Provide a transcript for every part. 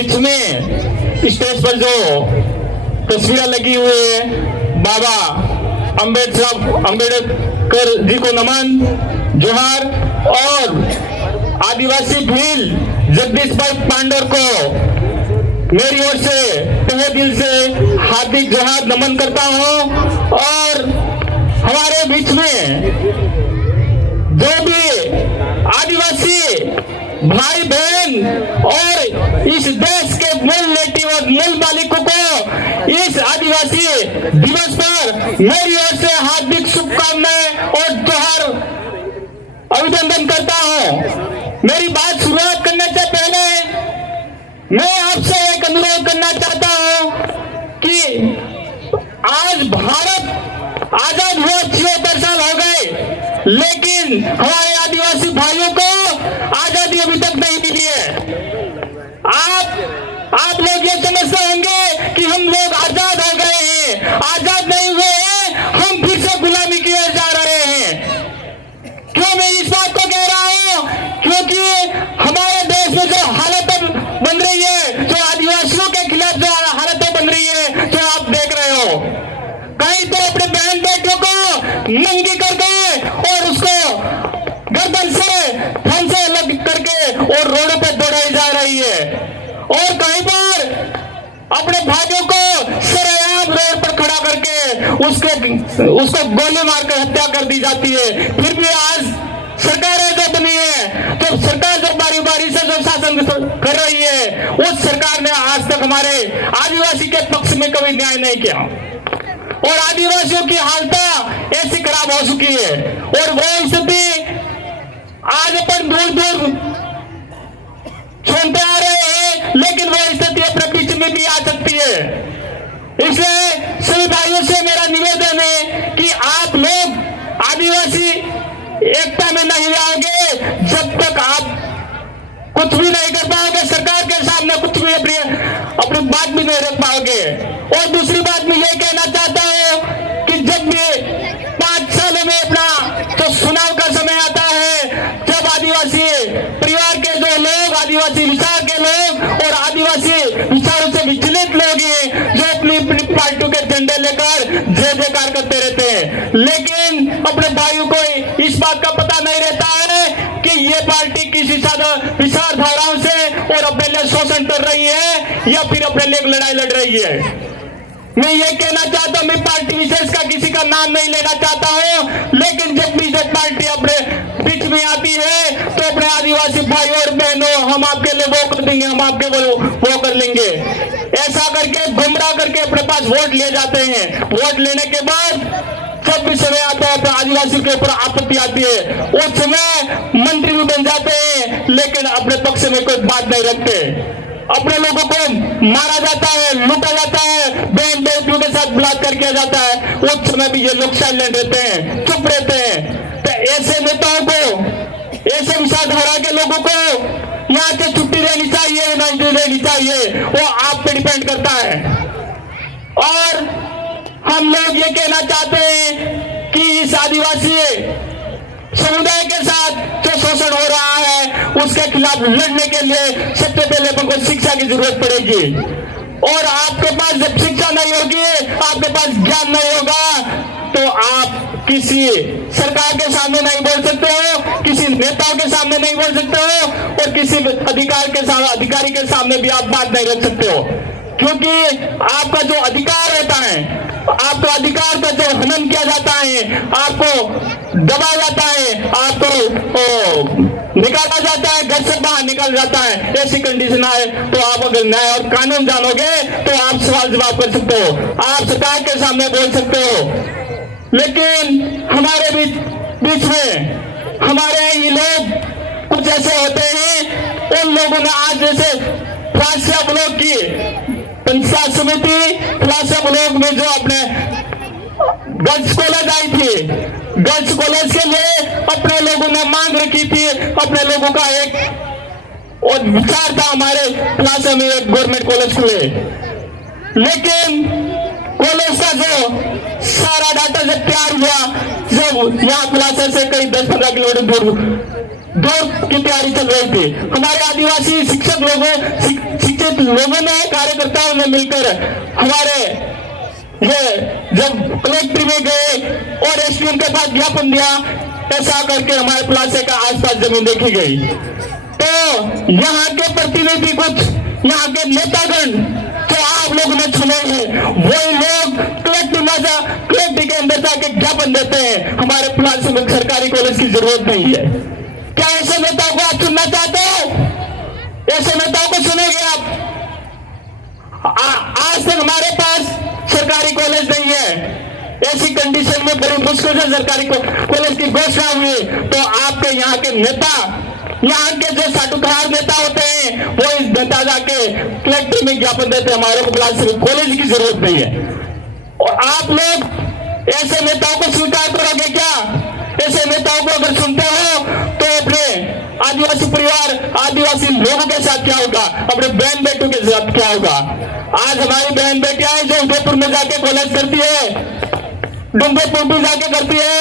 बीच में स्टेज पर जो तस्वीरें लगी हुई है, बाबा अम्बेडकर जी को नमन, जोहार, और आदिवासी भील जगदीश भाई पांडर को मेरी ओर से तहे दिल से हार्दिक जोहार नमन करता हूं। और हमारे बीच में जो भी आदिवासी भाई बहन और इस देश के मूल नेटिव और मूल मालिकों को इस आदिवासी दिवस पर मेरी ओर से हार्दिक शुभकामनाएं और जोहार अभिनंदन करता हूं। मेरी बात शुरुआत करने से पहले मैं आपसे एक अनुरोध करना चाहता हूं कि आज भारत आजाद हुआ 76 साल हो गए, लेकिन हमारे आदिवासी भाइयों को आजादी अभी तक नहीं मिली है। आप लोग ये समझते होंगे कि हम लोग आजाद हो गए हैं, आजाद नहीं हुए हैं, हम फिर से गुलामी की ओर जा रहे हैं। क्यों मैं इस बात को कह रहा हूं? क्योंकि हमारे देश में जो हालत बन रही है, जो आदिवासियों के खिलाफ जो हालतें बन रही है, जो आप देख रहे हो, कहीं तो अपने बहन बेटियों को नंगी करके और उसको गर्दन से फंसे लग करके और रोडों पे दौड़ाई जा रही है, और कहीं पर अपने भाइयों को सरेआम रोड पर खड़ा करके उसको गोली मारकर हत्या कर दी जाती है। फिर भी आज सरकारें जो बनी है, तो सरकार जो बारी बारी से जो शासन कर रही है, उस सरकार ने आज तक हमारे आदिवासी के पक्ष में कभी न्याय नहीं किया, और आदिवासियों की हालत ऐसी खराब हो चुकी है। और वो स्थिति आज अपन दूर दूर छोड़ते आ रहे हैं, लेकिन वो स्थिति अपने बीच में भी आ सकती है। इसलिए सभी भाइयों से मेरा निवेदन है कि आप लोग आदिवासी एकता में नहीं आओगे जब तक आप कुछ भी नहीं कर पाओगे, सरकार के सामने कुछ भी अपनी बात भी नहीं रख पाओगे। और दूसरी बात मैं ये कहना चाहता हूं कि जब भी 5 सालों में अपना तो चुनाव का समय आता है, जब आदिवासी परिवार के जो लोग, आदिवासी विचार के लोग और आदिवासी विचारों से विचलित लोग हैं, जो अपनी अपनी पार्टियों के झंडे लेकर जय जयकार करते रहते हैं, लेकिन अपने भाइयों को इस बात का पता नहीं रहता है कि ये पार्टी किसी विचारधाराओं से और अपने लिए शोषण कर रही है या फिर अपने लिए लड़ाई लड़ रही है। मैं ये कहना चाहता हूं, मैं पार्टी विशेष का किसी का नाम नहीं लेना चाहता हूं, लेकिन जब भी जब पार्टी अपने बीच में आती है तो अपने आदिवासी भाइयों और बहनों, हम आपके लिए वो कर देंगे, हम आपके वो कर लेंगे, ऐसा करके गुमराह करके अपने पास वोट लिए जाते हैं। वोट लेने के बाद जब भी समय आता है तो आदिवासियों के ऊपर आपत्ति आती है, उस समय मंत्री भी बन जाते हैं, लेकिन अपने पक्ष में कोई बात नहीं रखते। अपने लोगों को मारा जाता है, लूटा जाता है, बहन बेटियों के साथ बलात्कार किया जाता है, उस समय भी ये लोग साइलेंट रहते हैं, चुप रहते हैं। तो ऐसे नेताओं को, ऐसे विचारधारा के लोगों को यहाँ से छुट्टी देनी चाहिए, नहीं देनी चाहिए, वो आप पे डिपेंड करता है। और हम लोग ये कहना चाहते हैं कि इस आदिवासी समुदाय के साथ जो शोषण हो रहा है, उसके खिलाफ लड़ने के लिए सबसे पहले अपन को शिक्षा की जरूरत पड़ेगी। और आपके पास जब शिक्षा नहीं होगी, आपके पास ज्ञान नहीं होगा, तो आप किसी सरकार के सामने नहीं बोल सकते हो, किसी नेताओं के सामने नहीं बोल सकते हो, और किसी अधिकारी के सामने भी आप बात नहीं रख सकते हो। क्योंकि आपका जो अधिकार रहता है, आपको अधिकार का जो हनन किया जाता है, आपको दबाया जाता है, आपको निकाला जाता है, घर से बाहर निकाल जाता है। ऐसी कंडीशन आए तो आप अगर न्याय और कानून जानोगे तो आप सवाल जवाब कर सकते हो, आप सरकार के सामने बोल सकते हो। लेकिन हमारे बीच में हमारे ये लोग कुछ ऐसे होते हैं, उन लोगों ने आज जैसे फ्लासिया ब्लॉक की पंचायत समिति फ्लासिया ब्लॉक में जो अपने गर्ल्स कॉलेज आई थी, गर्ल्स कॉलेज के लिए अपने लोगों ने मांग रखी थी, अपने लोगों का एक और विचार था हमारे फ्लासिया में एक गवर्नमेंट कॉलेज खुले। लेकिन कॉलेज का जो सारा डाटा जब तैयार हुआ, जब यहाँ फ्लासिया से कई 10-15 किलोमीटर दूर की तैयारी चल रही थी, हमारे आदिवासी शिक्षक लोगों शिक्षित आप लोगों ने, कार्यकर्ताओं ने मिलकर हमारे ये जब कलेक्टर में गए और एसडीएम के पास ज्ञापन दिया, ऐसा करके हमारे प्लासे का आसपास जमीन देखी गई, तो यहाँ के प्रतिनिधि, कुछ यहाँ के नेतागण जो आप लोगों ने चुने हैं, वही लोग कलेक्टर के अंदर जाके ज्ञापन देते हैं हमारे प्लासे में सरकारी कॉलेज की जरूरत नहीं है। क्या ऐसे नेताओं को आप चुनना चाहते हो? ऐसे नेताओं को चुनेंगे आप? आज तक हमारे पास सरकारी कॉलेज नहीं है, ऐसी कंडीशन में बड़ी मुश्किल से सरकारी कॉलेज की घोषणा हुई, तो आपके यहाँ के नेता, यहाँ के जो साटुकार नेता होते हैं, वो इस नेता जाके कलेक्टर में ज्ञापन देते हैं हमारे को प्लासे कॉलेज की जरूरत नहीं है। और आप लोग ऐसे नेताओं को स्वीकार करोगे क्या? ऐसे नेताओं को अगर सुनते हो तो अपने आदिवासी परिवार, आदिवासी लोगों के साथ क्या होगा, अपने बहन बेटों के साथ क्या होगा? आज हमारी बहन बेटियां हैं जो उदयपुर में जाके कॉलेज करती है, डूंगरपुर भी जाके करती है।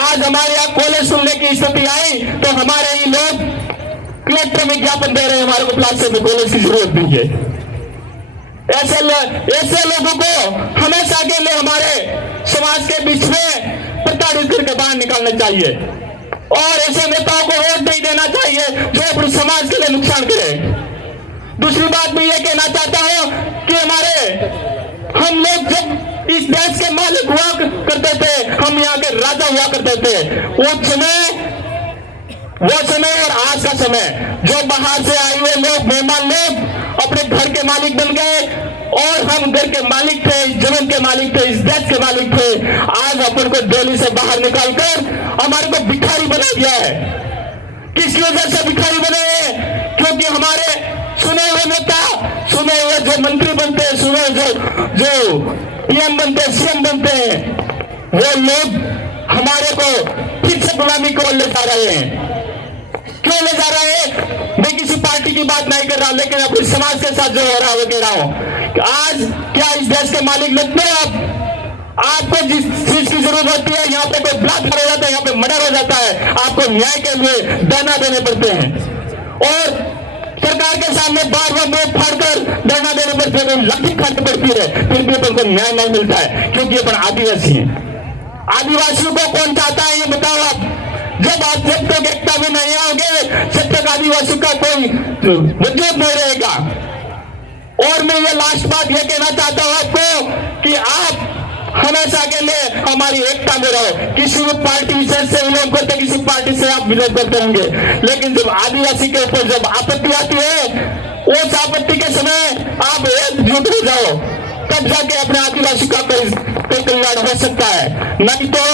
आज हमारे यहाँ कॉलेज सुनने की स्थिति आई तो हमारे ही लोग कलेक्टर में ज्ञापन दे रहे हैं हमारे को प्लासे में कॉलेज की जरूरत नहीं है। ऐसे लोगों को हमेशा के लिए हमारे समाज के बीच में प्रताड़ित करके बाहर निकालना चाहिए और ऐसे नेताओं को वोट नहीं देना चाहिए जो अपने समाज के लिए नुकसान करे। दूसरी बात मैं ये कहना चाहता हूं कि हम लोग जब इस देश के मालिक हुआ करते थे, हम यहाँ के राजा हुआ करते थे, वो समय और आज का समय, जो बाहर से आए हुए लोग, मेहमान लोग अपने घर के मालिक बन गए और हम घर के मालिक थे, जमीन के मालिक थे, इस देश के मालिक थे। आज अपन को दिल्ली से बाहर निकालकर हमारे को भिखारी बना दिया है। किसकी वजह से भिखारी बने हैं? क्योंकि हमारे सुने हुए नेता, सुने हुए जो मंत्री बनते हैं, सुने जो पीएम बनते हैं, सीएम बनते हैं, वो लोग हमारे को फिर से गुलामी को ले जा रहे हैं। क्यों ले जा रहे हैं? मैं किसी पार्टी की बात नहीं कर रहा, लेकिन अपने समाज के साथ जो हो रहा है वो कह रहा हूं कि आज क्या इस देश के मालिक लगते हैं आपको जिस चीज की जरूरत होती है, यहाँ पे कोई बलात्कार हो जाता है, यहाँ पे मर्डर हो जाता है, आपको न्याय के लिए धरना देने पड़ते हैं और सरकार के सामने बार बार मुंह फाड़कर धरना देने पड़ते हैं, लाठी खानी पड़ती है, फिर भी अपन को न्याय नहीं मिलता है क्योंकि अपन आदिवासी हैं। आदिवासियों को कौन चाहता है ये बताओ आप? जब तक एकता में नहीं आओगे, जब तक आदिवासियों का कोई वजूद नहीं रहेगा। और मैं ये लास्ट बात ये कहना चाहता हूं आपको कि आप हमेशा के लिए हमारी एकता में रहो। किसी भी पार्टी से विरोध करते, किसी पार्टी से आप विरोध करते होंगे, लेकिन जब आदिवासी के ऊपर जब आपत्ति आती है, उस आपत्ति के समय आप एकजुट हो जाओ, तब जाके अपने आदिवासी का कोई कल्याण हो सकता है। नहीं तो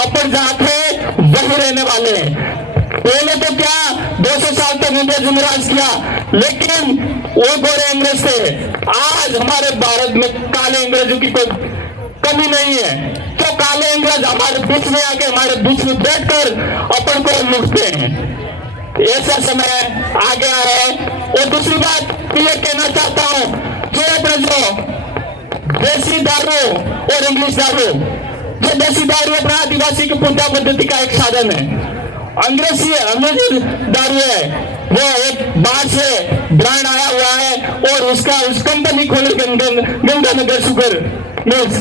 अपन जहां थे वही रहने वाले हैं। पहले तो क्या 200 साल तक अंग्रेज ने राज किया, लेकिन वो गोरे अंग्रेज थे। आज हमारे भारत में काले अंग्रेजों की कोई कमी नहीं है, तो काले अंग्रेज हमारे बीच में आके हमारे बीच में बैठकर अपन को लूटते हैं। ऐसा समय आ गया है। और दूसरी बात ये कहना चाहता हूं, जो अपने देसी दारू और इंग्लिश दारू, जो देसी दारू अपना आदिवासी की पूजा पद्धति का एक साधन है, अंग्रेजी दारू है, वो एक बाहर से ब्रांड आया हुआ है और उस कंपनी खोली गंगानगर शुगर मिल्स,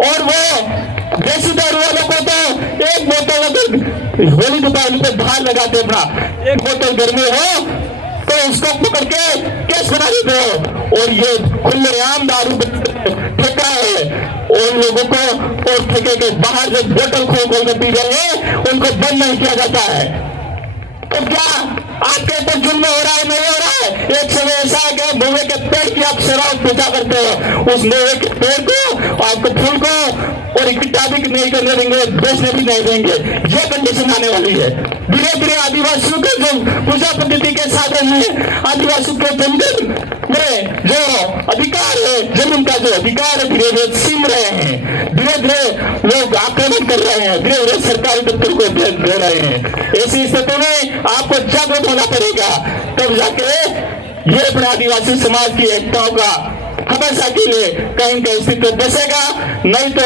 और वो देसी दारू वालों को तो एक बोतल अगर होली दुकान पे बाहर लगाते अपना, एक बोतल घर में हो तो उसको पकड़ के केस बना देते हो, और ये खुलेआम दारू ठेका है उन लोगों को, और ठेके के बाहर जो बोतल खोल के पी रहे हैं उनको बंद नहीं किया जाता है। तो क्या आपके ऊपर जुल्म हो रहा है? नहीं हो रहा है। एक समय ऐसा है कि मेवे के पेड़ की आप शराब पूजा करते हो, उस मेवे के पेड़ को, आपको फूल को और इकट्ठा भी नहीं करने देंगे, बेचने भी नहीं देंगे। ये कंडीशन आने वाली है। धीरे धीरे आदिवासियों के जो पूजा पद्धति के साधन है, आदिवासियों के जंगल में जो अधिकार है, जमीन का जो अधिकार है, धीरे धीरे छीन रहे हैं, धीरे धीरे लोग आक्रमण कर रहे हैं, धीरे धीरे सरकारी दफ्तर को दे रहे हैं। ऐसी स्थिति में आपको जागरूक होना पड़ेगा, तब जाके ये अपने आदिवासी समाज की एकताओं का हमेशा के लिए कहीं का अस्तित्व बसेगा। नहीं तो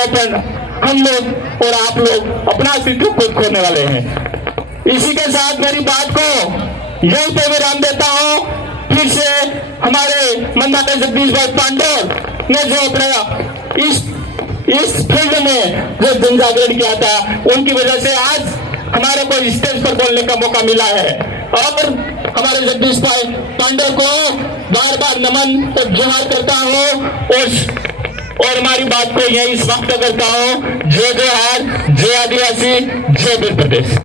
हम लोग और आप लोग अपना अस्तित्व खुद खोने वाले हैं। इसी के साथ मेरी बात को यहीं पे विराम देता हूं। फिर से मंदाता जगदीश भाई पांडोर ने जो अपना इस फील्ड में जो जन जागरण किया था, उनकी वजह से आज हमारे को स्टेज पर बोलने का मौका मिला है। और हमारे जगदीश भाई पांडे को बार बार नमन और जोहार करता हूँ और हमारी बात को यही समाप्त करता हूँ। जय जोहार, जय आदिवासी, जय मध्य प्रदेश।